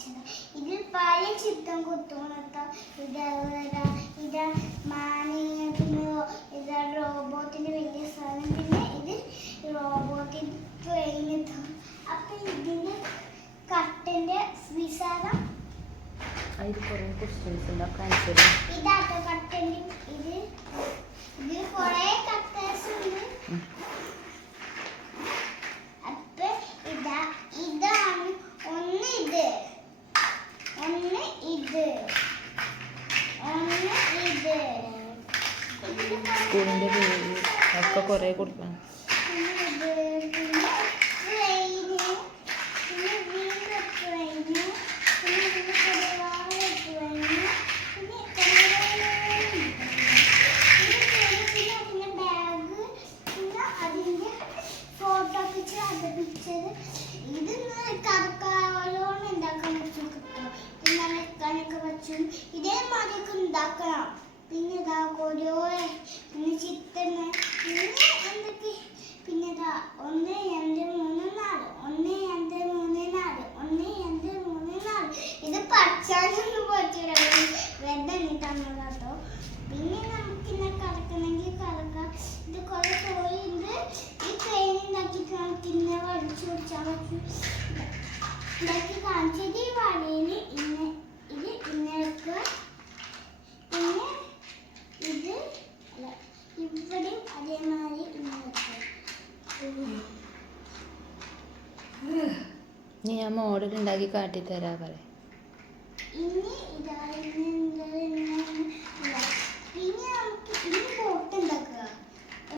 കാണിച്ചത്. ഇതിൽ പല ചിത്രം കുത്തുകൊടുത്ത ഇത് മാന്, പിന്നെ ഇത് റോബോട്ടിന്റെ വലിയ സാധനം, പിന്നെ ഇത് റോബോട്ടിന്റെ ട്രെയിൻ. അപ്പൊ ഇതിന്റെ കട്ടന്റെ വിശാലം ഇതാട്ടോ കട്ടന്റെ. ഇത് കൊറേ കട്ടേഴ്സ് ഉണ്ട്. അപ്പൊ ഇതാണ് ഒന്ന് ഇത് സ്കൂളിന്റെ പേര് ഒക്കെ കുറെ കൊടുക്കണം. ഇത് കടക്കാലോന്ന് ഉണ്ടാക്കാൻ പറ്റും, പിന്നെ മെക്കാനൊക്കെ പറ്റും. ഇതേമാതിരിയൊക്കെ ഉണ്ടാക്കണം. പിന്നെ ഇതാ ഓരോ പിന്നെ ചിത്രം, പിന്നെ എന്തൊക്കെ, പിന്നെ ഇതാ 1 2 3 4 1 2 3 4 1 2 3 4. ഇത് പഠിച്ചാലൊന്നും പറ്റൂല, വെറുതെ തന്നതാട്ടോ. പിന്നെ നമുക്കിന്നെ കടക്കണമെങ്കിൽ കടക്കാം. ഇത് കുറെ തോന്നുണ്ട്. ഈ ട്രെയിൻ ഉണ്ടാക്കിയിട്ട് നമുക്കിന്നെ വടിച്ചു പിടിച്ചാൽ പറ്റും. ഇതൊക്കെ കാണിച്ചത് ഈ വഴിയിൽ ഇത് ഇങ്ങനെ വെക്കുക. പിന്നെ ഇത് ഇവിടെയും അതേമാതിരി ഇങ്ങനെ വെക്കുക. ഞാൻ മോഡൽ ഉണ്ടാക്കി കാട്ടിത്തരാ പറയാം. ഇനി